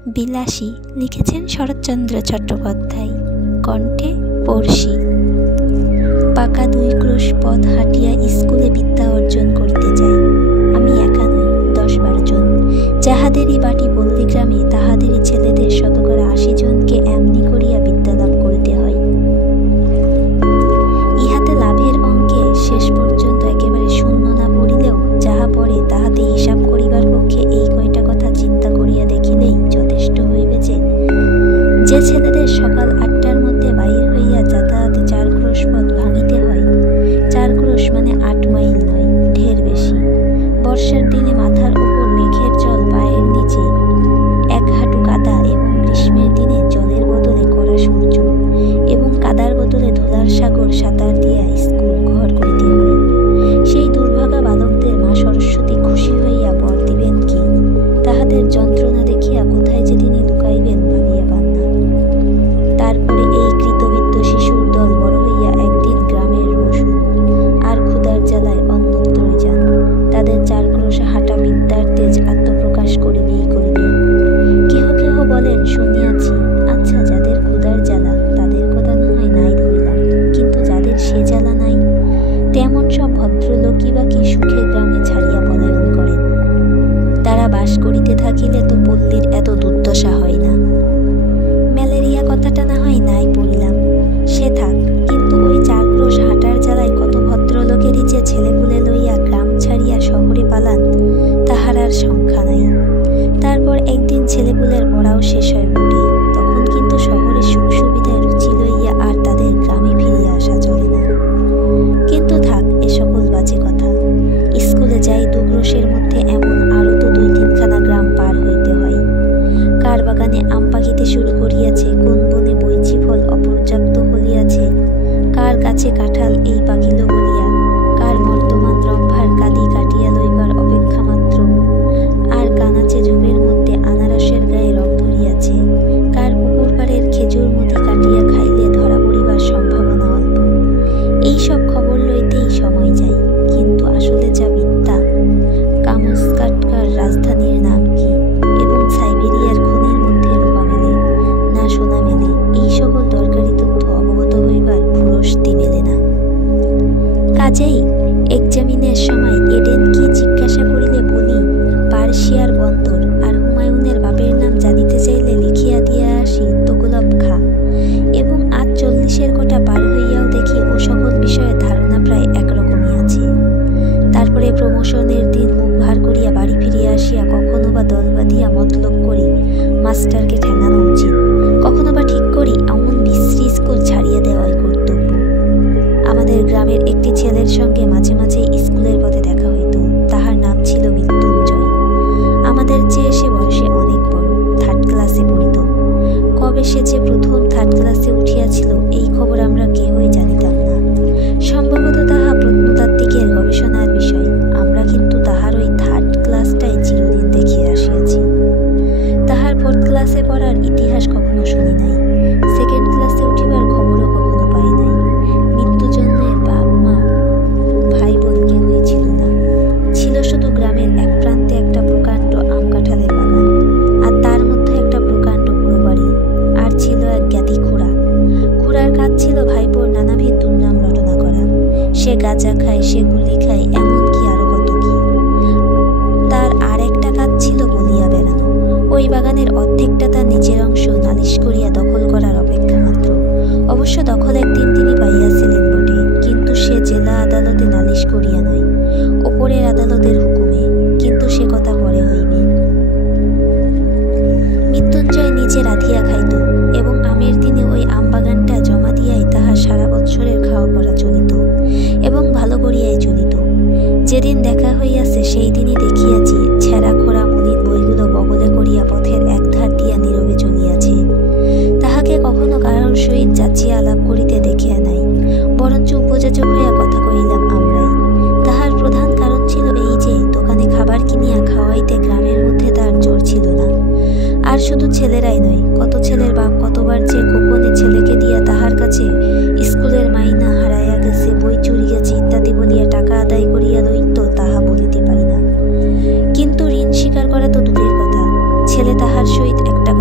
বিলাসী লিখেছেন শরৎচন্দ্র চট্টোপাধ্যায়, কণ্ঠে পড়শি। পাকা 2 ক্রোশ পথ হাঁটিয়া স্কুলে বিদ্যা অর্জন করিতে যাই। আমি একা নই, 10-12 জন। যাহাদেরই বাটি পল্লীগ্রামে, তাহাদেরই ছেলেদের 80 জনকে এমনি করিয়া বিদ্যা লাভ করিতে হয়। ইহাতে লাভের অঙ্কে শেষ পর্যন্ত একেবারে শূন্য না পড়িলেও যাহা পড়ে তাহাতে হিসাব করিবার পক্ষে এই কয়টা কথা চিন্তা করিয়া দেখিলেই যথেষ্ট হইবে যে ছেলেদের সকাল 8টার মধ্যে বাহির হইয়া যাতায়াতে 4 ক্রোশ পথ ভাঙিতে হয়। 4 ক্রোশ মানে 8 মাইল নয়, ঢের বেশি। বর্ষার দিনে মাথার উপর মেঘের জল, পায়ের নিচে 1 হাঁটু কাদা, এবং গ্রীষ্মের দিনে জলের বদলে কড়া সূর্য এবং কাদার বদলে ধুলার সাগর সাঁতার দিয়া স্কুল ঘর করিতে হয়। সেই দুর্ভাগা বালকদের মা সরস্বতী খুশি হইয়া বর দিবেন কি, তাহাদের যন্ত্রণা দেখিয়া কোথায় যে তিনি লুকাইবেন ভাবিয়া পান না। তারপরে এই কৃতবিদ্য শিশুর দল বড় হইয়া একদিন গ্রামের রসুন আর ক্ষুধার জ্বালায় অন্যত্রই যান। তাদের 4 ক্রোশ হাঁটা বিদ্যার তেজ আত্মপ্রকাশ করিবেই করিবে। কেহ কেহ বলেন, শুনিয়াছি, আচ্ছা যাদের ক্ষুধার জ্বালা তাদের কথা না হয় নাই ধরিলাম, কিন্তু যাদের সে জ্বালা নাই, তেমন সব ভদ্রলোকই বা কি সুখে গ্রামে ছাড়িয়া পলায়ন করেন? তারা বাস করিতে থাকিলে তো পল্লীর এত দুর্দশা হয় না। ম্যালেরিয়া কথাটা না হয় নাই পড়িলাম, সে থাক, কিন্তু ওই 4 ক্রোশ হাঁটার জ্বালায় কত ভদ্রলোকেরই যে ছেলেপুলে লইয়া গ্রাম ছাড়িয়া শহরে পালান, তাহার আর সংখ্যা নাই। তারপর একদিন ছেলেপুলের পড়াও শেষ হয় বটে, তখন কিন্তু শহরের সুখ সুবিধায় রুচি লইয়া আর তাদের গ্রামে ফিরিয়া আসা চলে না। কিন্তু থাক এ সকল বাজে কথা। স্কুলে যাই 2 ক্রোশের মধ্যে, এমন আরও তো 2-3খানা গ্রাম পার হইতে হয়। কার বাগানে আম পাকিতে শুরু করিয়াছে, কোন বনে বৈচি ফল অপর্যাপ্ত ফলিয়াছে, কার কাছে কাঁঠাল এই পাকিল বলিয়া, কার বর্তমান রম্ভার কালি কাটিয়া লইবার অপেক্ষা মাত্র, আর কানাচে ঝোপের মধ্যে আনারসের গায়ে রং ধরিয়াছে, কার পুকুর পাড়ের খেজুর মতি কাটিয়া খাইলে ধরা পড়িবার সম্ভাবনা অল্প। এইসব খবর লইতেই সময় যায়। কিন্তু আসলে যা বিদ্যা, কামস্কাটকার রাজধানীর নাম কি, এবং সাইবেরিয়ার খনির মধ্যে রূপা মেলে না সোনা মেলে, এই সকল দরকারি তথ্য অবগত হইবার ফুরস্তি মেলে না। কাজেই এক্সামিনের সময় এডেন কি জিজ্ঞাসা করিলে বলি পার্সিয়ার বন্দর, আর হুমায়ুনের বাপের নাম জানিতে চাইলে লিখিয়া দিয়া আসি তোগলব খা, এবং আজ 40-এর কোটা পার হইয়াও দেখি ও সকল বিষয়ে ধারণা প্রায় একরকমই আছে। তারপরে প্রমোশনের দিন মুখ ভার করিয়া বাড়ি ফিরিয়া আসিয়া কখনো বা দল বাঁধিয়া মতলব করি মাস্টারকে ঠেঙানো উচিত, কখনো বা ঠিক করি এমন বিশ্রী স্কুল ছাড়িয়ে দেওয়াই কর্তব্য। আমাদের গ্রামের একটি ছেলের সঙ্গে মাঝে মাঝে স্কুলের পথে দেখা হইত। তাহার নাম ছিল মৃত্যুঞ্জয়। আমাদের চেয়ে সে বয়সে অনেক বড়, 3rd ক্লাসে পড়িত। কবে সে যে প্রথম 3rd ক্লাসে উঠিয়াছিল এই খবর আমরা কেহই জানিতাম না। সম্ভবত তাহা প্রত্নতাত্ত্বিকের গবেষণার বিষয়। আমরা কিন্তু তাহার ওই 3rd ক্লাসটাই চিরদিন দেখিয়া আসিয়াছি। তাহার 4th ক্লাসে পড়ার ইতিহাস কখনো শুনি নাই। 2nd ক্লাসে উঠিবার খবরও কখনো পাই নাই। মৃত্যুজন্মের বাপ মা ভাই বোন কেহই ছিল না। ছিল শুধু গ্রামের এক প্রান্তে একটা প্রকাণ্ড আম কাঁঠালের বাগান, আর তার মধ্যে একটা প্রকাণ্ড পুরো বাড়ি, আর ছিল এক জ্ঞাতি খুড়া। খুড়ার কাজ ছিল ভাইপোর নানাবিধ দুর্নাম রটনা করা। সে গাঁজা খায়, সে গুলি খায়, এমনকি আরো কত কি। তার আর একটা কাজ ছিল বলিয়া বেড়ানো। ওই বাগানের অর্ধেকটা তার নিজের অংশ নালিশ করিয়া দখল করার অপেক্ষা মাত্র। অবশ্য দখল একদিন তিনি পাইয়াছিলেন বটে, কিন্তু সে জেলা আদালতে নালিশ করিয়া নয়, ওপরের আদালতের হুকুমে। কিন্তু সে কথা পরে হইবে। মৃত্যুঞ্জয় নিজে রাধিয়া খাইত, এবং আমের দিনে ওই আম বাগানটা জমা দিয়াই তাহার সারা বৎসরের খাওয়া পড়া চলিত, এবং ভালো করিয়াই চলিত। যেদিন দেখা হইয়াছে সেই দিনই দেখিয়াছি ছেঁড়া খোড়া মলিন বইগুলো বগলে করিয়া পথের একধার দিয়া নীরবে চলিয়াছে। তাহাকে কখনো কারোর সহিত যাচিয়া আলাপ করিতে দেখিয়া নাই, বরঞ্চ উপযোজক হইয়া কথা কহিলাম আমরাই। তাহার প্রধান কারণ ছিল এই যে দোকানে খাবার কিনিয়া খাওয়াইতে গ্রামের মধ্যে তার জোর ছিল না। আর শুধু ছেলেরাই নয়, কত ছেলের বাপ কতবার যে গোপনে ছেলেকে দিয়া তাহার কাছে স্কুলের মাইনা হারাইয়া গেছে, বই চুরি গেছে ইত্যাদি বলিয়া টাকা আদায় করিয়া লইত, তাহা বলিতে পারি না। কিন্তু ঋণ স্বীকার করা তো দূরের কথা, ছেলে তাহার সহিত একটা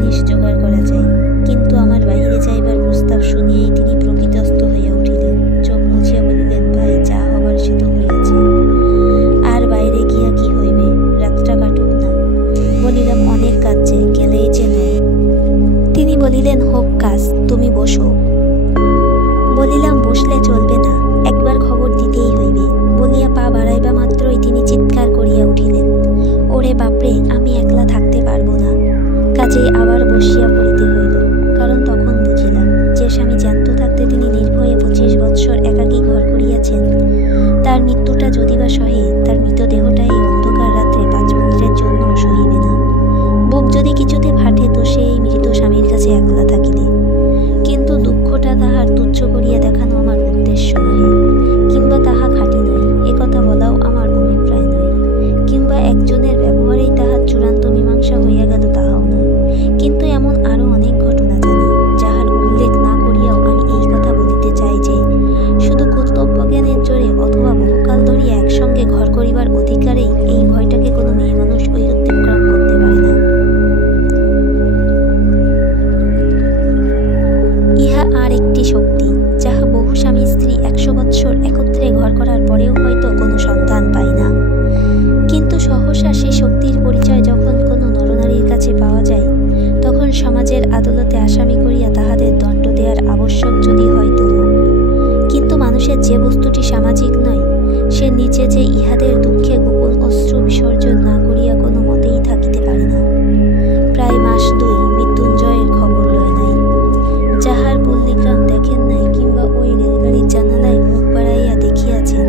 জিনিস জোগাড় করা যায়। কিন্তু আমার বাহিরে যাইবার প্রস্তাব শুনিয়াই তিনি প্রকৃতস্থ হইয়া উঠিলেন। চোখ মুছিয়া বলিলেন, ভাই, যা হবার সে তো হইয়াছে, আর বাইরে গিয়া কি হইবে, রাতটা কাটুক না। বলিলাম, অনেক কাজ যে, গেলেই যে নয়। তিনি বলিলেন, হোক কাজ, তুমি বসো। বলিলাম, বসলে চলবে না, একবার খবর দিতেই হইবে। বলিয়া পা বাড়াইবা মাত্রই তিনি চিৎকার করিয়া উঠিলেন, ওরে বাপরে, আমি একলা থাকতে পারবো না। কাজেই আবার বসিয়া পড়িতে হইল। কারণ তখন বুঝিলাম যে স্বামী জ্যান্ত থাকতে তিনি নির্ভয়ে 25 বৎসর একাকী ঘর করিয়াছেন। তার মৃত্যুটা যদি বা সহে, তার মৃতদেহটা এই অন্ধকার রাত্রে 5 মিনিটের জন্য সহিবে না। বুক যদি কিছুতে ফাটে, তো সে এই মৃত স্বামীর কাছে একলা থাকিলে। কিন্তু দুঃখটা তাহার তুচ্ছ করিয়া দেখানো আমার উদ্দেশ্য নহে, কিংবা তাহা খাঁটি নয়, একথা বলাও আমার অভিপ্রায় নয়, কিংবা একজনের ব্যবহারেই তাহার চূড়ান্ত মীমাংসা হইয়া গেল, তাহাও নয়। কিন্তু এমন আরও অনেক ঘটনা জানি, যাহার উল্লেখ না করিয়াও আমি এই কথা বলিতে চাই যে, শুধু কর্তব্যজ্ঞানের জোরে অথবা বহুকাল ধরিয়া একসঙ্গে ঘর করিবার অধিকারেই এই ভয়টাকে কোনো মেয়ে মানুষ ওই অতিক্রম করতে পারে না। ইহা আর একটি শক্তি, যাহা বহু স্বামী স্ত্রী 100 বৎসর একত্রে ঘর করার পরেও হয়তো কোনো সন্ধান পায় না। কিন্তু সহসা সেই শক্তির পরিচয় যখন কোনো নরনারীর কাছে পাওয়া যায়, তখন সমাজের আদালতে আসামি করিয়া তাহাদের দণ্ড দেওয়ার আবশ্যক যদি হয় তো। কিন্তু মানুষের যে বস্তুটি সামাজিক নয়, সে নিজে যে ইহাদের দুঃখে গোপন অশ্রু বিসর্জন না করিয়া কোনো মতেই থাকিতে পারে না। প্রায় মাস 2 মৃত্যুঞ্জয়ের খবর লয় নাই। যাহার পল্লীগ্রাম দেখেন নাই, কিংবা ওই রেলগাড়ির জানালায় মুখ বাড়াইয়া দেখিয়াছেন,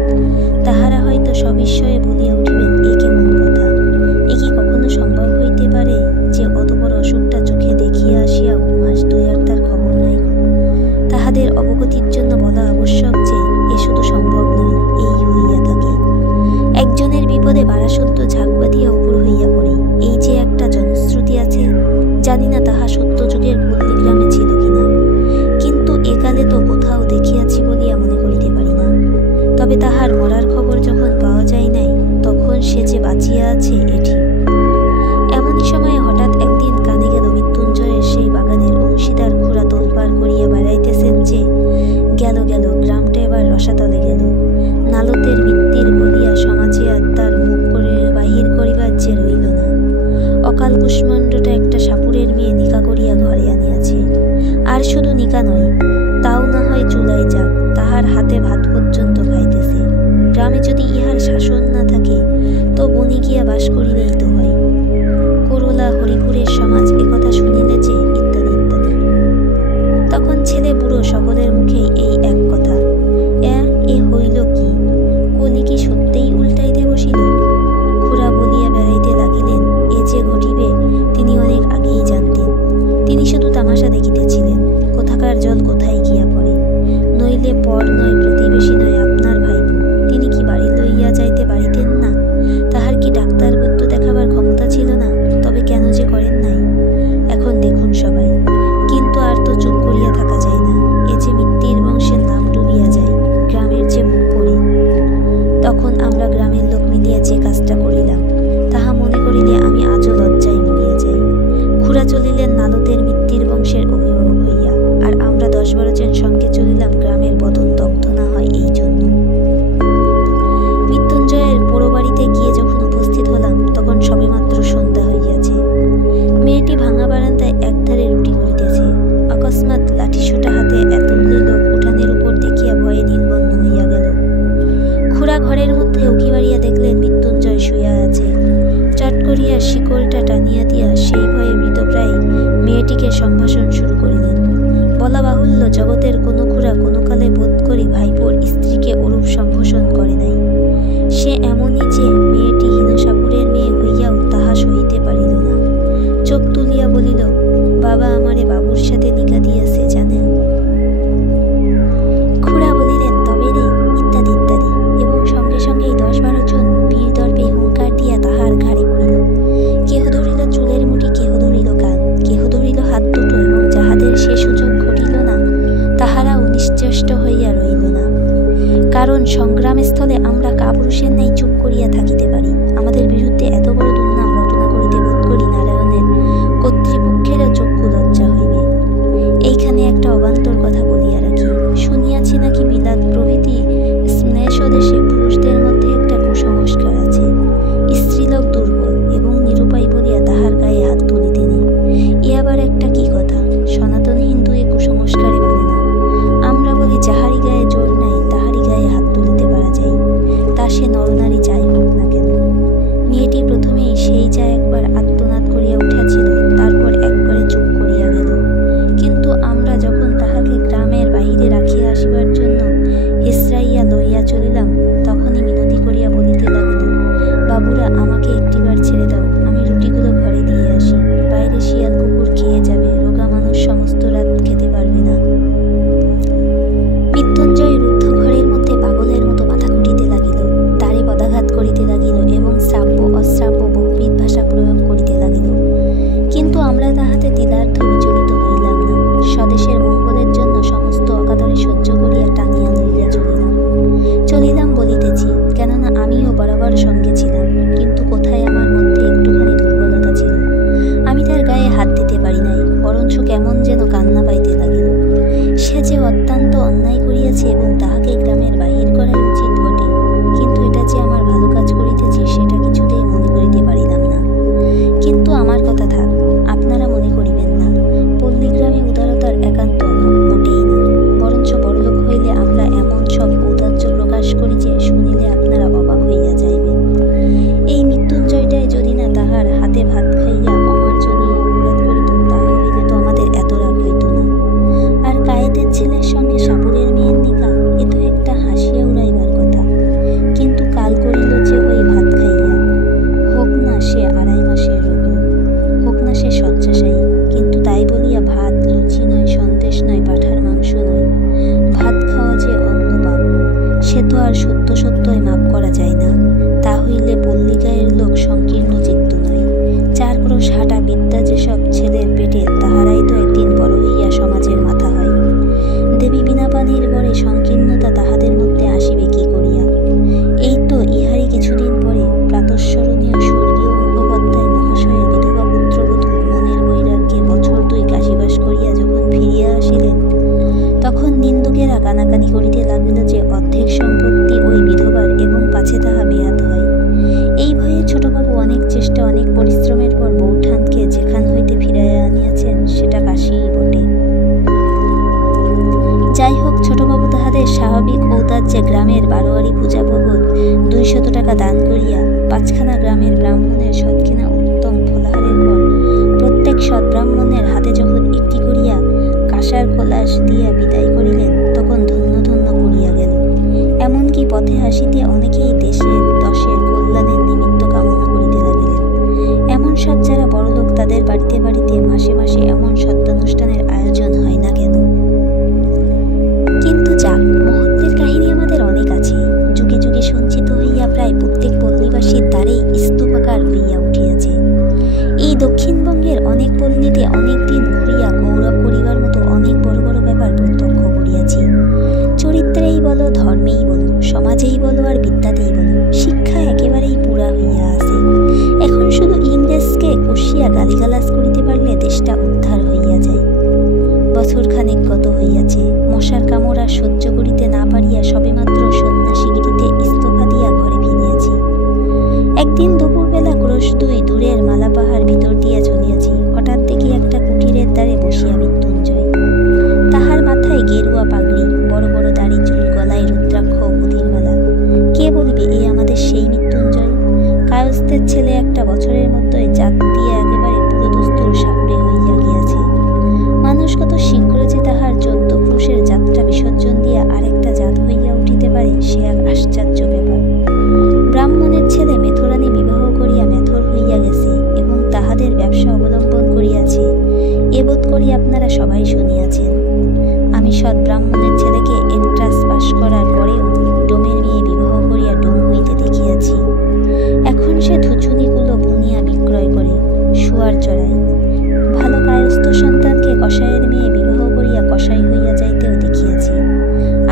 তাহারা হয়তো সবিস্ময়ে বলিয়া উঠিবেন, এ কেমন কথা, এ কি কখনো সম্ভব হইতে পারে যে অত বড় অসুখটা চোখে দেখিয়া আসিয়াও মাস 2 আর তার খবর নাই। তাহাদের অবগতির জন্য বলা আবশ্যক যে, এ শুধু সম্ভব নয়, এই হইয়া থাকে। একজনের বিপদে বারাসত্য ঝাঁক বাঁধিয়া উপর হইয়া পড়ে, এই যে একটা জনশ্রুতি আছে, জানি না তাহা সত্য যুগের পল্লীগ্রামে ছিল কিনা, কিন্তু একালে তো কোথাও দেখিয়াছি বলিয়া মনে করিতে পারি না। তবে তাহার মরার খবর যখন পাওয়া যায় নাই, তখন সে যে বাঁচিয়া আছে এ ঠিক। এমনই সময়ে হঠাৎ একদিন কানে গেল, মৃত্যুঞ্জয়ের সেই বাগানের অংশীদার খুড়া তোলপাড় করিয়া বেড়াইতেছেন যে, গেল গেল, গ্রামটা এবার রসাতলে গেল। নালতের মৃত্যুর বলিয়া সমাজে আর তার মুখ করে বাহির করিবার যে রইল না। অকাল কুষ্মাণ্ডটা একটা সাপুরের মেয়ে নিকা করিয়া ঘরে আনিয়াছে। আর শুধু নিকা নয়, তাও না হয় চুলাই যাক, তাহার হাতে ভাত পর্যন্ত খাইতেছে। গ্রামে যদি ইহার শাসন না থাকে, তো বনে গিয়া বাস করিলেই তো হয়। করলা হরিপুরের সমাজ একথা শুনিলে যে, ইত্যাদি ইত্যাদি। তখন ছেলে বুড়ো সকলের মুখে এই এক কথা, এ হইল কি, কলি কি সত্যিই উল্টাইতে বসিল? খুড়া বলিয়া বেড়াইতে লাগিলেন, এ যে ঘটিবে তিনি অনেক আগেই জানতেন। তিনি শুধু তামাশা দেখিতেছিলেন, কোথাকার জল কোথায় গিয়া পড়ে। নইলে পর নয়, প্রতিবেশী নয়, আপনার ভাইপো, তিনি কি বাড়ি লইয়া যাইতে পারিতেন না? তাহার কি ডাক্তার বৈদ্য দেখাবার ক্ষমতা ছিল না? তবে কেন যে করেন নাই? এখন দেখুন সবাই, কিন্তু আর তো চুপ করিয়া থাকা যায় না। এ যে মৃত্যুর বংশের নাম ডুবিয়া যায়, গ্রামের যে মুখ পড়ে। তখন আমরা গ্রামের লোক মিলিয়া যে কাজটা করিলাম, তাহা মনে করিলে আমি আজও লজ্জায় মরিয়া যাই। খুড়া চলিলেন নালতের মৃত্যুর বংশের অভিভাবক হইয়া, আর আমরা 10-12 জন সঙ্গে চলিলাম গ্রামের বদন দগ্ধ না হয় এই জন্য। মৃত্যুঞ্জয়ের পোড়োবাড়িতে গিয়ে যখন উপস্থিত হলাম, তখন সবেমাত্র সন্ধ্যা হইয়াছে। মেয়েটি ভাঙা বারান্দায় একধারে রুটি করিতেছে। অকস্মাৎ লাঠিসোঁটা হাতে এতগুলি লোক উঠানের উপর দেখিয়া ভয়ে নির্বন্ন হইয়া গেল। খুড়া ঘরের মধ্যে উকি মারিয়া দেখলেন মৃত্যুঞ্জয় শুইয়া আছে। চট করিয়া শিকলটা টানিয়া দিয়া সেই ভয়ে মৃতপ্রায় মেয়েটিকে সম্ভাষণ শুরু করিলেন। বলা বাহুল্য, জগতের কোনো খুড়া কোনো কালে বোধ করি ভাইপোর স্ত্রীকে ওরূপ সম্ভাষণ করে নাই। সে এমনই যে মেয়েটি হীনসাপুরের মেয়ে হইয়াও তাহা সহিতে পারিল না। চোখ তুলিয়া বলিল, বাবা আমারে বাবুর সাথে নিকা দিয়াছে জানেন। খুড়া বলিলেন, তবে রে, ইত্যাদি ইত্যাদি, এবং সঙ্গে সঙ্গেই 10-12 জন বীর দর্পে হুঙ্কার দিয়া তাহার ঘাড়ে পড়িল। কেহ ধরিল চুলের মুঠি, কেহ ধরিল গাল, কেহ ধরিল হাত দুটো, এবং যাহাদের সে সুযোগ ঘটিল না, তাহারাও নিশ্চেষ্ট হইয়া রইল না। কারণ সংগ্রামস্থলে আমরা কাপুরুষের ন্যায় চুপ করিয়া থাকিতে পারি। আমাদের বিরুদ্ধে এত বড় দুর্নাম রটনা করিতে বোধ করি নারায়ণের কর্তৃপক্ষেরও চোখ স্বাভাবিক ঔদার্যে গ্রামের বারোয়ারি পূজা ভগত 200 টাকা দান করিয়া 5খানা গ্রামের ব্রাহ্মণের সৎকিনা উত্তম ফলাহারের পর প্রত্যেক সৎ ব্রাহ্মণের হাতে যখন একটি করিয়া কাঁসার খোলাস দিয়া বিদায় করিলেন, তখন ধন্য ধন্য পড়িয়া গেল। এমনকি পথে হাসিতে অনেকেই দেশের দশের কল্যাণের নিমিত্ত কামনা করিতে লাগিলেন। এমন সব যারা বড়লোক, তাদের বাড়িতে বাড়িতে মাসে মাসে এমন সদ্যানুষ্ঠানের আয়োজন হয় না কেন? কিন্তু যাক, মহত্বের কাহিনী আমাদের অনেক আছে, যুগে যুগে সঞ্চিত হইয়া প্রায় প্রত্যেক পল্লীবাসীর দ্বারেই স্তূপাকার হইয়া উঠিয়াছে। এই দক্ষিণবঙ্গের অনেক পল্লীতে অনেক দিন ঘুরিয়া গৌরব করিবার মতো অনেক বড় বড় ব্যাপার প্রত্যক্ষ করিয়াছি। চরিত্রেই বলো, ধর্মেই বলো, সমাজেই বলো, আর বিদ্যাতেই বলো, শিক্ষা একেবারেই পুরা হইয়া আছে। এখন শুধু ইংরেজকে কষিয়া গালিগালাজ করিতে পারলে দেশটা উদ্ধার হইয়া যায়। বছরখানেক গত হইয়াছে, মশার কামড় আর সহ্য করিতে না পারিয়া সবেমাত্র সন্ন্যাসীগিরিতে ইস্তফা দিয়া ঘরে ফিরিয়াছি। একদিন দুপুরবেলা ক্রোশ 2 দূরের মালাপাহাড় ভিতর দিয়া চলিয়াছি। হঠাৎ দেখি একটা কুটিরের দ্বারে বসিয়া মৃত্যুঞ্জয়। তাহার মাথায় গেরুয়া পাগড়ি, বড় বড় দাড়ি চুল, গলায় রুদ্রাক্ষ ও পুঁতির মালা। কে বলবে এ আমাদের সেই মৃত্যুঞ্জয়? কায়স্থের ছেলে, একটা বছরের মধ্যেই জাত দিয়া একেবারে পুরো দস্তুর সাপুড়ে হইয়া গিয়াছে। মানুষ কত শীঘ্র যে তাহার 14 পুরুষের জাতটা বিসর্জন দিয়া আরেকটা জাত হইয়া উঠিতে পারে, সে এক আশ্চর্য ব্যাপার। ব্রাহ্মণের ছেলে মেথরানী বিবাহ করিয়া মেথর হইয়া গেছে এবং তাহাদের ব্যবসা অবলম্বন করিয়াছে, এবোধ করি আপনারা সবাই শুনিয়াছেন। আমি সৎ ব্রাহ্মণের ছেলেকে এন্ট্রান্স পাশ করার পরেও ডোমের মেয়ে বিবাহ করিয়া ডোম হইতে দেখিয়াছি। এখন সে ধুচুনিগুলো বুনিয়া বিক্রয় করে, শুয়ার চড়ায়। ভালো কায়স্থ সন্তানকে কসাইয়ের মেয়ে বিবাহ করিয়া কসাই হইয়া যাইতেও দেখিয়াছি।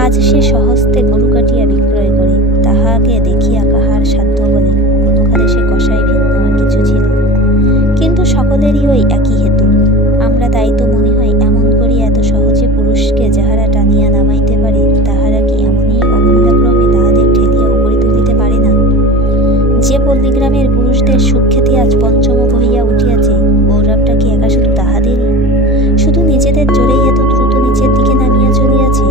আজ সে স্বহস্তে গরু কাটিয়া বিক্রয় করে। তাহাকে দেখিয়া কাহার সাধ্য বলে কোনোকালে সে কসাই ভিন্ন আর কিছু ছিল। কিন্তু সকলেরই ওই একই হেতু। আমরা তাই তো মনে হয় এমন করিয়া এত সহজে পুরুষকে যাহারা টানিয়া নামাইতে পারে, তাহারা কি এমনই অবলীলাক্রমে তাহাদের ঠেলিয়া উপরে তুলিতে পারে না? যে পল্লীগ্রামের পুরুষদের সুখ্যাতি আজ পঞ্চম হইয়া উঠিয়াছে, গৌরবটা কি একা শুধু তাহাদেরই? শুধু নিজেদের জোরেই এত দ্রুত নিচের দিকে নামিয়া চলিয়াছে।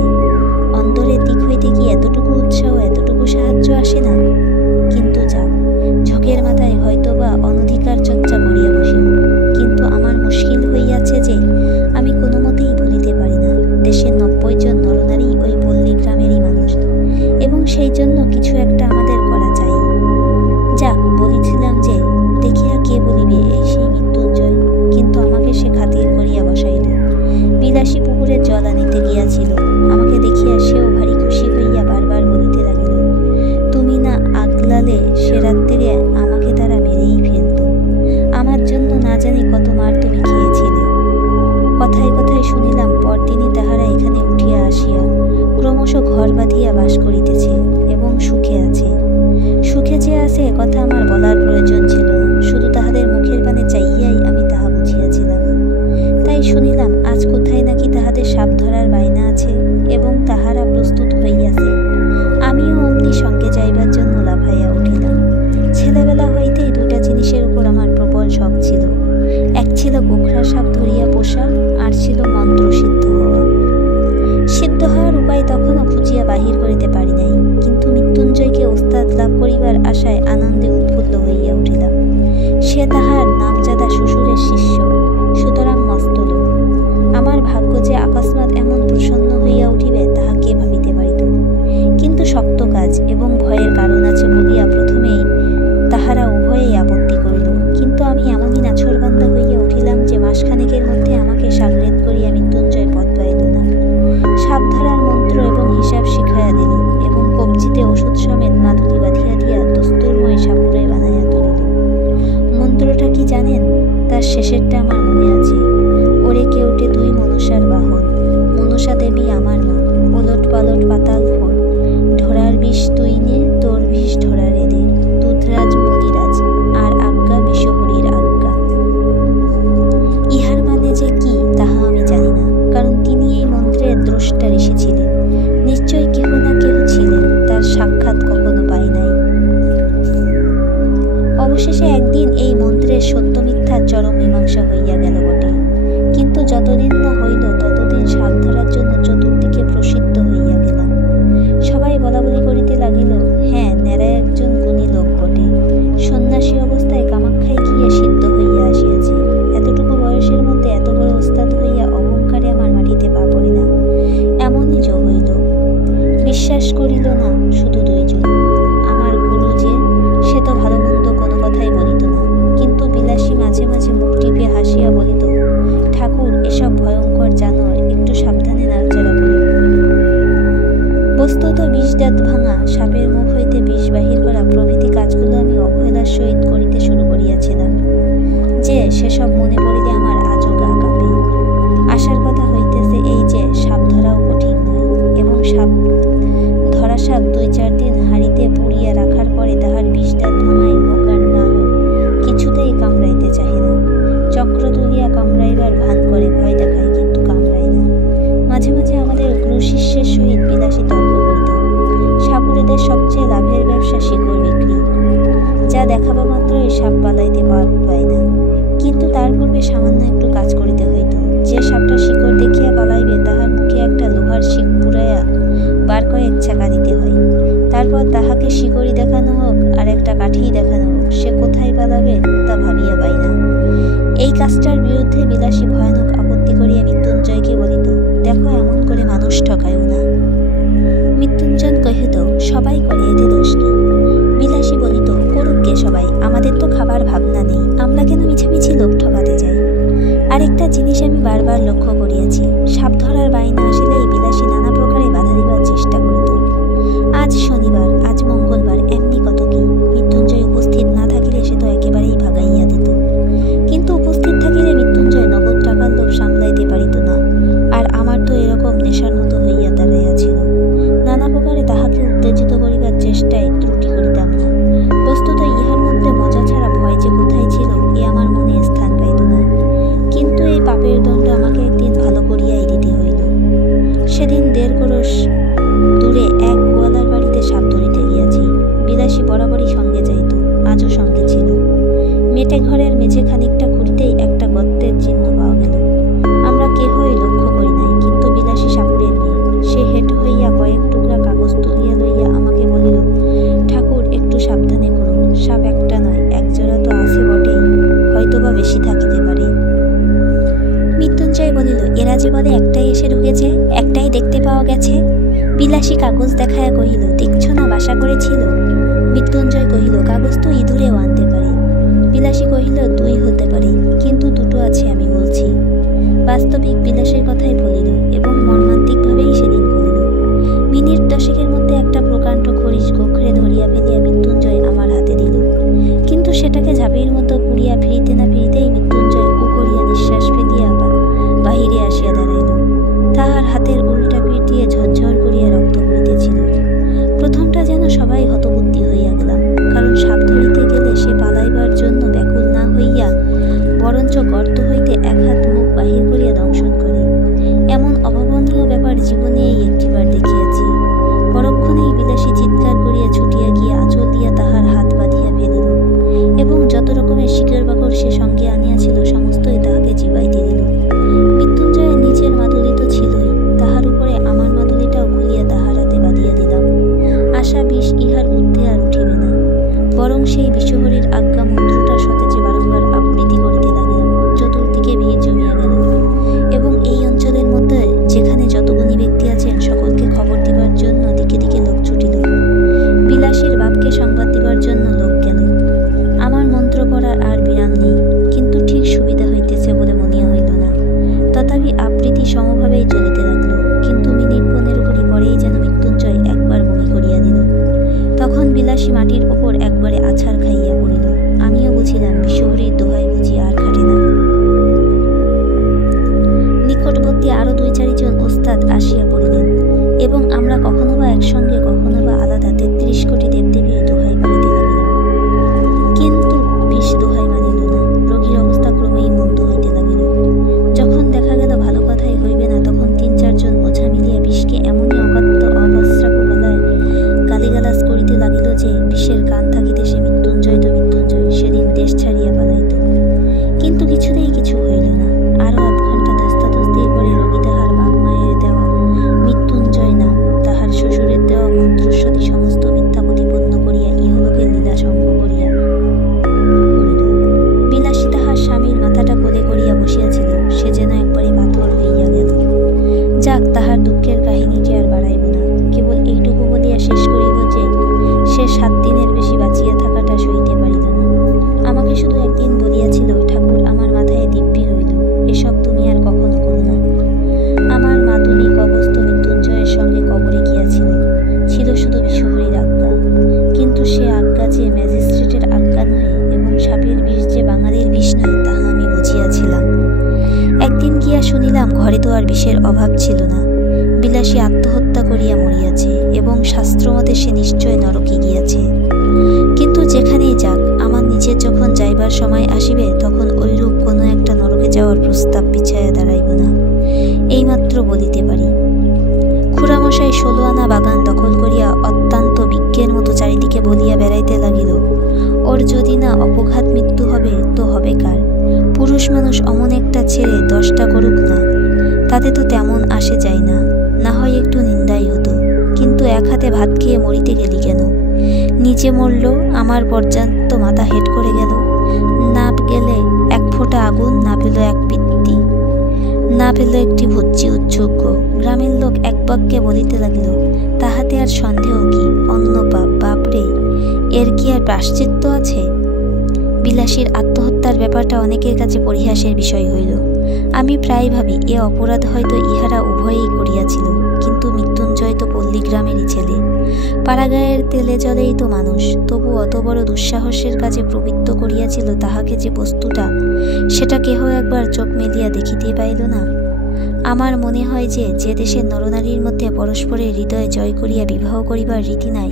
অন্তরের দিক হইতে কি এতটুকু উৎসাহ, এতটুকু সাহায্য আসে না? কিন্তু যাক, ঝোঁকের মাথায় হয়তো বা অনধিকার চর্চা করিয়া বসিব, কিন্তু আমার মুশকিল হইয়াছে যে আমি কোনো মতেই ভুলিতে পারি না দেশের 90 জন নরনারী ওই পল্লীগ্রামেরই মানুষ, এবং সেই জন্য কিছু একটা আমাদের করা চাই। যাক, বলিছিলাম যে দেখিয়া কে বলিবে এই সেই মৃত্যুঞ্জয়, কিন্তু আমাকে সে খাতির করিয়া বসাইল। বিলাসী পুকুরের জল আনিতে গিয়াছিল। আমাকে দেখিয়া সেও ভারী খুশি হইয়া বারবার বলিতে লাগিল, তুমি না আগলালে সে রাত্রিরে আমাকে তারা মেরেই ফেলত। আমার জন্য না জানি কত মার তুমি খেয়েছিলে। কথায় কথায় শুনিলাম পরদিনই তাহারা এখানে উঠিয়া আসিয়া ক্রমশ ঘর বাঁধিয়া বাস করিতেছে এবং সুখে আছে। সুখে যে আছে কথা আমার বলার প্রয়োজন ছিল না, শুধু তাহাদের মুখের পানে চাইয়াই আমি তাহা বুঝিয়াছিলাম। তাই শুনিলাম আজ কোথায় নাকি তাহাদের সাপ ধরার বায়না আছে এবং তাহারা প্রস্তুত হইয়াছে। আমিও অমনি সঙ্গে যাইবার জন্য লাফাইয়া উঠিলাম। ছেলেবেলা হইতেই 2টা জিনিসের উপর আমার প্রবল শখ ছিল। এক ছিল গোখরা সাপ ধরিয়া পোষা, আর ছিল মন্ত্র সিদ্ধ হওয়া। সিদ্ধ হওয়ার উপায় তখনও খুঁজিয়া বাহির করিতে পারি নাই, কিন্তু মৃত্যুঞ্জয়কে ওস্তাদ লাভ করিবার আশায় আনন্দে উৎফুল্ল হইয়া উঠিলাম। সে তাহার নামজাদা শ্বশুরের শিষ্য, সুতরাং মস্ত লোক। আমার ভাগ্য যে আকস্মাৎ এমন প্রসন্ন হইয়া উঠিবে তাহা কে ভাবিতে পারিত? কিন্তু শক্ত কাজ এবং ভয়ের কারণ আছে বলিয়া প্রথমেই তাহারা উভয়েই আপত্তি করিল। কিন্তু আমি এমনই নাছোড়বান্দা হইয়া উঠিলাম যে মাসখানেকের মধ্যে আমাকে সাগরেদ করিয়া মৃত্যুঞ্জয় পথ পাইল না। সাপ ধরার মন্ত্র এবং হিসাব শিখাইয়া দিল এবং কবজিতে ওষুধ সমেত মাদুলি বাঁধিয়া দিয়া দস্তুরময় সাপুরে বানাইয়া তুলিল। মন্ত্রটা কি জানেন? তার শেষেরটা আমার মনে আছে। ওরে কেউটে তুই মনসার বাহন, মনসা দেবী আমার মা, ওলট পালট পাতাল ফোর, ঢোরার বিষ তুই নে, তোর বিষ ঢোরারে দে, দুধরাজ মণিরাজ, আর আজ্ঞা বিশ্বহরীর আজ্ঞা। ইহার মানে যে কি তাহা আমি জানি না, কারণ তিনি এই মন্ত্রের দ্রষ্টা ঋষি ছিলেন। নিশ্চয়ই কেহ না কেহ ছিলেন, তার সাক্ষাৎ কখনো পাই নাই। অবশেষে একদিন এই মন্ত্রের সত্য মিথ্যার চরম মীমাংসা হইয়া গেল বটে, কিন্তু যতদিন না হইল ততদিন সাপ ধরার জন্য চতুর্দিকে প্রসিদ্ধ হইয়া গেলাম। লাগিল, হ্যাঁ, ন্যাড়া একজন গুণী লোক বটে। সন্ন্যাসী অবস্থায় কামাখ্যায় গিয়ে সিদ্ধ হইয়া আসিয়াছে। এতটুকু বয়সের মধ্যে এত বড় ওস্তাদ হইয়া অহংকারে আমার মাটিতে পা পড়ে না। এমনই জো হইল। বিশ্বাস করিল না শুধু দুইজন। আমার গুরু যে, সে তো ভালো মন্দ কোনো কথাই বলিত না, কিন্তু বিলাসী মাঝে মাঝে মুখ টিপে হাসিয়া বলিত, ঠাকুর, এসব ভয়ঙ্কর জানোয়ার, একটু সাবধানে নাড়াচাড়া করো। বস্তুত বিষ দাঁত ভাঙা, সাপের মুখ হইতে বিষ বাহির করা প্রভৃতি কাজগুলো আমি অবহেলার সহিত করিতে শুরু করিয়াছিলাম, যে সেসব মনে পড়িলে আমার আজও গা কাঁপে। আশার কথা হইতেছে এই যে, সাপ ধরাও কঠিন নয়, এবং ধরা সাপ 2-4 দিন হাঁড়িতে পুড়িয়া রাখার পরে তাহার বিষ দাঁত ভাঙাই হোক আর না হোক, কিছুতেই কামড়াইতে চাহে না। চক্র তুলিয়া কামড়াইবার ভান করে, ভয় দেখায়, কিন্তু কামড়ায় না। মাঝে মাঝে আমাদের গুরু শিষ্যের সহিত বিলাসী তর্ক করিত। সাপুড়েদের সবচেয়ে লাভের ব্যবসা শিকড় বিক্রি, যা দেখাবা মাত্রই সাপ পালাইতে পায় না, কিন্তু তার পূর্বে সামান্য একটু কাজ করিতে হইত। যে সাপটা শিকড় দেখিয়া পালাইবে, তাহার মুখে একটা লোহার শিক পুরাইয়া বার কয়েক ছাকা দিতে হয়। তারপর তাহাকে শিকড়ি দেখানো হোক আর একটা কাঠিই দেখানো হোক, সে কোথায় পালাবে তা ভাবিয়া পাই না। এই কাজটার বিরুদ্ধে বিলাসী ভয়ানক আপত্তি করিয়া মৃত্যুঞ্জয়কে বলিত, দেখো, এমন করে মানুষ ঠকায়ও না। মৃত্যুঞ্জয় কহিত, সবাই করে, এতে দোষ নেই। বিলাসী বলিত, করুক গে সবাই, আমাদের তো খাবার ভাবনা নেই, আমরা কেন মিছামিছি লোক ঠকাতে যাই। আরেকটা জিনিস আমি বারবার লক্ষ্য করিয়াছি, সাপ ধরার বায়না আসিলেই বিলাসী নানা প্রকারে বাধা দিবার চেষ্টা করিত। আজ শনিবার, আজ মঙ্গলবার, এমনি কত কি। মৃত্যুঞ্জয় উপস্থিত না থাকিলে সে তো একেবারেই ভাগাইয়া দিত, কিন্তু উপস্থিত থাকিলে মৃত্যুঞ্জয় নগদ টাকার লোভ সামলাইতে পারিত না। আর আমার তো এরকম নেশার মতো হইয়া দাঁড়াইয়াছিল। নানা প্রকারে তাহাকে উত্তেজিত করিবার চেষ্টায় ত্রুটি করিতাম না। বস্তুত ইহার মধ্যে মজা ছাড়া ভয় যে কোথায় ছিল, এ আমার মনে স্থান পাইত না। কিন্তু এই পাপের দণ্ড আমাকে একদিন ভালো করিয়াই দিতে হইল। সেদিন 1.5 ক্রোশ দূরে এক গোয়ালার বাড়িতে সাপ ধরিতে গিয়াছি। বিলাসী বরাবরই সঙ্গে যাইত, আজও সঙ্গে ছিল। মেটে ঘরের মেঝে খানিকটা খুঁড়িতেই একটা গর্তের চিহ্ন পাওয়া গেল। আমরা কেহই লক্ষ্য করি নাই, কিন্তু বিলাসী সাপুরের মেয়ে। সে হেঁট হইয়া কয়েক টুকরা কাগজ তুলিয়া লইয়া আমাকে বলিল, ঠাকুর, একটু সাবধানে করুন, সাপ একটা নয়, একজোড়া তো আছে বটেই, হয়তোবা বেশি থাকিতে পারে। মৃত্যুঞ্জয় বলিল, এরা যে বলে একটাই এসে ঢুকেছে, একটাই দেখতে পাওয়া গেছে। বিলাসী কাগজ দেখায়া কহিল, দেখছো না, বাসা করেছিল। মৃত্যুঞ্জয় কহিল, কাগজ তো ইঁদুরেও আনতে পারে। বিলাসী কহিল, 2 হতে পারে, কিন্তু 2টো আছে আমি বলছি। বাস্তবিক বিলাসের কথাই বলিল, এবং মর্মান্তিকভাবেই সেদিন বলিল। মিনিট 10-এর মধ্যে একটা প্রকাণ্ড খরিশ গোখরে ধরিয়া ফেলিয়া মৃত্যুঞ্জয় আমার হাতে দিল, কিন্তু সেটাকে ঝাঁপির মতো পুড়িয়া ফিরিতে না ফিরিতেই মৃত্যুঞ্জয় উপরিয়া নিঃশ্বাস ফেলিয়া বাহিরে আসিয়া দাঁড়াইল। তাহার হাতের উল্টা পিঠ দিয়ে ঝরঝর করিয়া রক্ত পড়িতেছিল। প্রথমটা যেন সবাই হতবুদ্ধি হইয়া গেলাম, কারণ সাপ ধরিতে গেলে সে পালাইবার জন্য ব্যাকুল না হইয়া বরঞ্চ গর্ত হইতে এক হাত মুখ বাহির করিয়া দংশন করে। এমন অভাবনীয় ব্যাপার জীবনে এই একটিবার দেখিয়াছি। পরক্ষণেই বিলাসী চিৎকার করিয়া ছুটিয়া গিয়া আঁচল শুনিয়া শুনিলাম ঘরে তো আর বিষের অভাব ছিল না। বিলাসী আত্মহত্যা করিয়া মরিয়াছে এবং শাস্ত্রমতে সে নিশ্চয় নরকে গিয়াছে। কিন্তু যেখানেই যাক, আমার নিজের যখন যাইবার সময় আসিবে তখন ঐরূপ কোনো একটা নরকে যাওয়ার প্রস্তাব পিছাইয়া দাঁড়াইব না, এইমাত্র বলিতে পারি। খুড়ামশাই 16 আনা বাগান দখল করিয়া অত্যন্ত বিজ্ঞের মতো চারিদিকে বলিয়া বেড়াইতে লাগিল, ওর যদি না অপঘাত মৃত্যু হবে তো হবে কার? পুরুষ মানুষ অমন একটা ছেড়ে 10টা করুক না, তাতে তো তেমন আসে যায় না, না হয় একটু নিন্দাই হতো। কিন্তু এক হাতে ভাত খেয়ে মরিতে গেলি কেন? নিজে মরল, আমার পর্যন্ত মাথা হেট করে গেল। না গেলে এক ফোঁটা আগুন, না পেল এক পিত্তি, না পেল একটি ভজ্জি উৎসর্গ। গ্রামের লোক এক বাক্যে বলিতে লাগিল, তাহাতে আর সন্দেহ কি? অন্য পাপ, বাপরে, এর কি আর প্রায়শ্চিত্ত আছে? বিলাসীর আত্মহত্যার ব্যাপারটা অনেকের কাছে পরিহাসের বিষয় হইল। আমি প্রায় ভাবি এ অপরাধ হয়তো ইহারা উভয়েই করিয়াছিল, কিন্তু মৃত্যুঞ্জয় তো পল্লীগ্রামেরই ছেলে, পাড়াগাঁয়ের তেলে জলেই তো মানুষ, তবু অত বড় দুঃসাহসের কাজে প্রবৃত্ত করিয়াছিল তাহাকে যে বস্তুটা, সেটা কেহ একবার চোখ মেলিয়া দেখিতে পাইল না। আমার মনে হয় যে দেশের নরনারীর মধ্যে পরস্পরের হৃদয় জয় করিয়া বিবাহ করিবার রীতি নাই,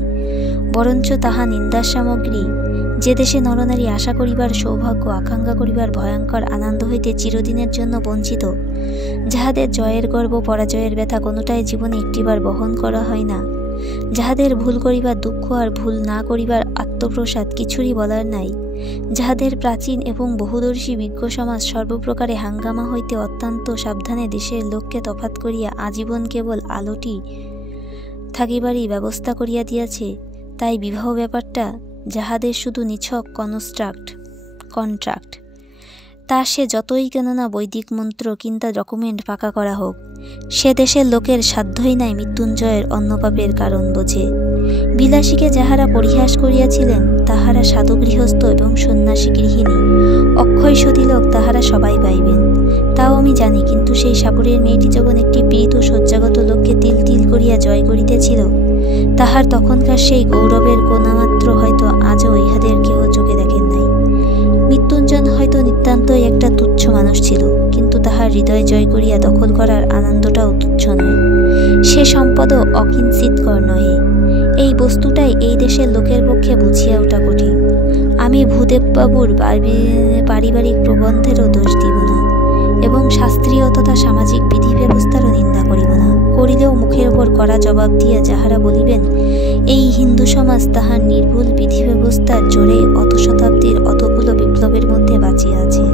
বরঞ্চ তাহা নিন্দার সামগ্রী। যে দেশে নরনারী আশা করিবার সৌভাগ্য, আকাঙ্ক্ষা করিবার ভয়ঙ্কর আনন্দ হইতে চিরদিনের জন্য বঞ্চিত, যাহাদের জয়ের গর্ব, পরাজয়ের ব্যথা কোনোটাই জীবনে একটিবার বহন করা হয় না, যাহাদের ভুল করিবার দুঃখ আর ভুল না করিবার আত্মপ্রসাদ কিছুরই বলার নাই, যাহাদের প্রাচীন এবং বহুদর্শী বিজ্ঞ সমাজ সর্বপ্রকারে হাঙ্গামা হইতে অত্যন্ত সাবধানে দেশের লোককে তফাত করিয়া আজীবন কেবল আলোটি থাকিবারই ব্যবস্থা করিয়া দিয়াছে, তাই বিবাহ ব্যাপারটা যাহাদের শুধু নিছক কন্ট্রাক্ট, তা সে যতই কেননা বৈদিক মন্ত্র কিংবা ডকুমেন্ট পাকা করা হোক, সে দেশের লোকের সাধ্যই নাই মৃত্যুঞ্জয়ের অন্নপাপের কারণ বোঝে। বিলাসীকে যাহারা পরিহাস করিয়াছিলেন তাহারা সাধু গৃহস্থ এবং সন্ন্যাসী গৃহিণী, অক্ষয় সতীলোক তাহারা সবাই পাইবেন, তাও আমি জানি। কিন্তু সেই সাপুরের মেয়েটি যখন একটি পীড়িত শয্যাগত লোককে তিল তিল করিয়া জয় করিতেছিল, তাহার তখনকার সেই গৌরবের কণামাত্র হয়তো আজও ইহাদের কেহ চোখে দেখেন নাই। মৃত্যুঞ্জন হয়তো নিতান্তই একটা তুচ্ছ মানুষ ছিল, কিন্তু তাহার হৃদয় জয় করিয়া দখল করার আনন্দটাও তুচ্ছ নয়, সে সম্পদও অকিঞ্চিৎকর নহে। এই বস্তুটাই এই দেশের লোকের পক্ষে বুঝিয়া ওঠা কঠিন। আমি ভূদেববাবুর পারিবারিক প্রবন্ধেরও দোষ দিব না এবং শাস্ত্রীয় তথা সামাজিক বিধি ব্যবস্থারও নিন্দা করিব না, করিলেও মুখের ওপর কড়া জবাব দিয়া যাহারা বলিবেন এই হিন্দু সমাজ তাহার নির্ভুল বিধি ব্যবস্থার জোরে অত শতাব্দীর অতগুলো বিপ্লবের মধ্যে বাঁচিয়া আছে,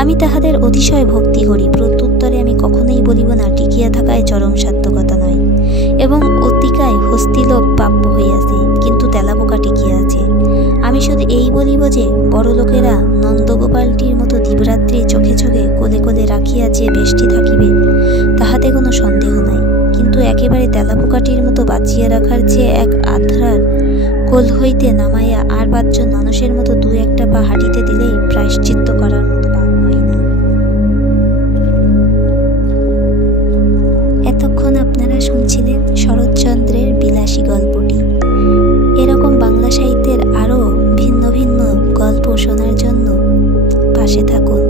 আমি তাহাদের অতিশয় ভক্তি করি। প্রত্যুত্তরে আমি কখনোই বলিব না টিকিয়া থাকায় চরম সার্থকতা নয় এবং অতিকায় হস্তিলোভ প্রাপ্য হইয়াছে, কিন্তু তেলাপোকা টিকিয়া আছে। আমি শুধু এই বলিব যে বড় লোকেরা নন্দগোপালটির মতো দিবরাত্রি চোখে চোখে কোলে কোলে রাখিয়া যে বেষ্টি থাকিবে তাহাতে কোনো সন্দেহ নাই, কিন্তু একেবারে তেলাপোকাটির মতো বাঁচিয়া রাখার চেয়ে এক আধার কোল হইতে নামাইয়া আর 5 জন মানুষের মতো 2-1 পা হাঁটিতে দিলেই প্রায়শ্চিত্ত করার মতো পাপ হয় না। এতক্ষণ আপনারা শুনছিলেন শরৎচন্দ্রের বিলাসী গল্পটি। এরকম বাংলা সাহিত্যের আরও ভিন্ন ভিন্ন গল্প শোনার জন্য পাশে থাকুন।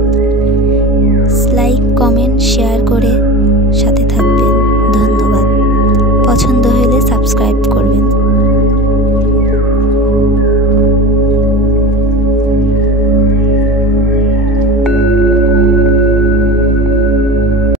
লাইক, কমেন্ট, শেয়ার করে